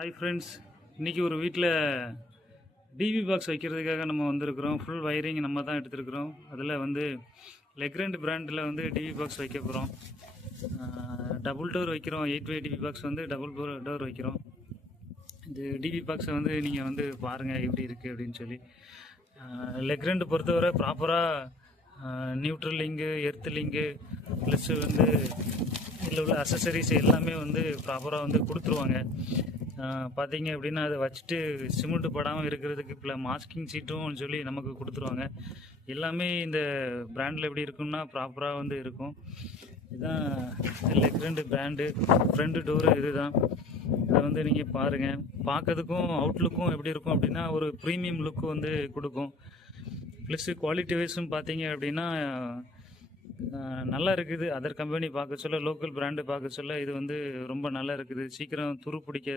Hi friends, இன்றைக்கி ஒரு வீட்டில் டிவி பாக்ஸ் வைக்கிறதுக்காக நம்ம வந்திருக்கிறோம். ஃபுல் வயரிங் நம்ம தான் எடுத்துருக்குறோம். அதில் வந்து லெக்ரண்ட் பிராண்டில் வந்து டிவி பாக்ஸ் வைக்க போகிறோம். டபுள் டோர் வைக்கிறோம். 8 வே டிவி பாக்ஸ் வந்து டபுள் டோர் வைக்கிறோம். இந்த டிவி பாக்ஸை வந்து நீங்கள் வந்து பாருங்கள் எப்படி இருக்குது அப்படின்னு சொல்லி. லெக்ரண்ட் பொறுத்தவரை ப்ராப்பராக neutral link, earth link plus வந்து இதில் உள்ள அசசரிஸ் எல்லாமே வந்து ப்ராப்பராக வந்து கொடுத்துருவாங்க. பார்த்தீங்க அப்படின்னா அதை வச்சுட்டு சிமெண்ட் படாமல் இருக்கிறதுக்கு இப்போ மாஸ்கிங் சீட்டும் சொல்லி நமக்கு கொடுத்துருவாங்க. எல்லாமே இந்த பிராண்டில் எப்படி இருக்குன்னா ப்ராப்பராக வந்து இருக்கும். இதுதான் லெக்ரண்ட் பிராண்டு. ஃப்ரண்ட் டோரு இதுதான். இதை வந்து நீங்கள் பாருங்கள். பார்க்கறதுக்கும் அவுட்லுக்கும் எப்படி இருக்கும் அப்படின்னா ஒரு ப்ரீமியம் லுக்கு வந்து கொடுக்கும். ப்ளஸ் குவாலிட்டி வைஸும் பார்த்தீங்க அப்படின்னா நல்லா இருக்குது. அதர் கம்பெனி பார்க்க சொல்ல, லோக்கல் பிராண்டு பார்க்க சொல்ல இது வந்து ரொம்ப நல்லா இருக்குது. சீக்கிரம் துரு பிடிக்க